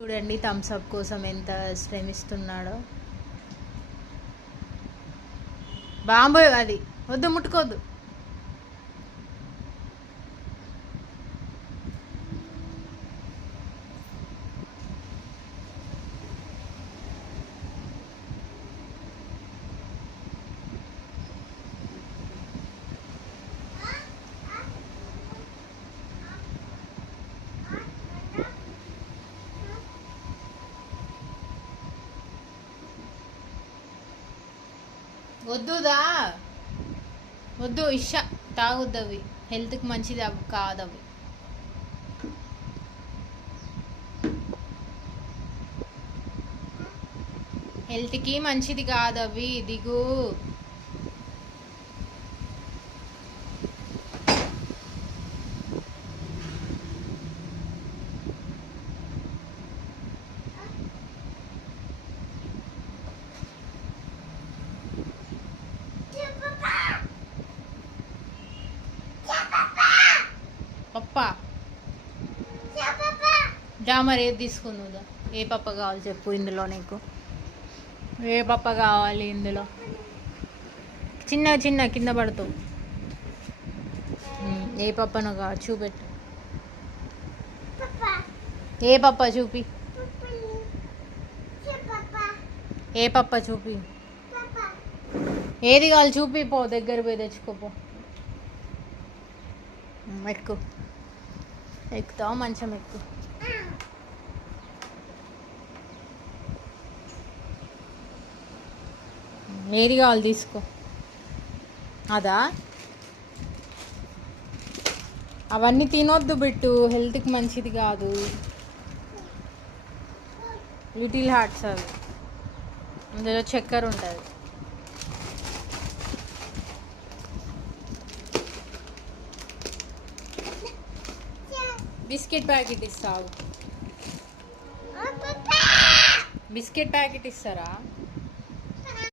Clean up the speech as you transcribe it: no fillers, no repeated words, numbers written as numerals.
చూడండి Thums up కోసం ఎంత శ్రమిస్తున్నాడో. బాంబు అది వద్దు, ముట్టుకోవద్దు. వద్దుదా, వద్దు ఇషా, తాగొద్దు, అవి హెల్త్కి మంచిది కాదు, అవి హెల్త్కి మంచిది కాదు, అవి దిగు. పప్ప జామర్ ఏది తీసుకుందా? ఏ పప్ప కావాలి చెప్పు, ఇందులో నీకు ఏ పప్ప కావాలి? ఇందులో చిన్న చిన్న కింద పడుతావు. ఏ పప్పను కావాలి చూపెట్టు. ఏ పప్ప చూపి, ఏ పప్ప చూపి, ఏది కావాలి చూపి, పో దగ్గర పోయి తెచ్చుకోపో. ఎక్కు, ఎక్కుతావు, మంచం ఎక్కు. ఏది కావాలి తీసుకో. అదా, అవన్నీ తినొద్దు బిట్టు, హెల్త్కి మంచిది కాదు. లిటిల్ హార్ట్స్ అవి, అందులో చక్కెర ఉంటుంది. బిస్కెట్ ప్యాకెట్ ఇస్తావు, బిస్కెట్ ప్యాకెట్ ఇస్తారా?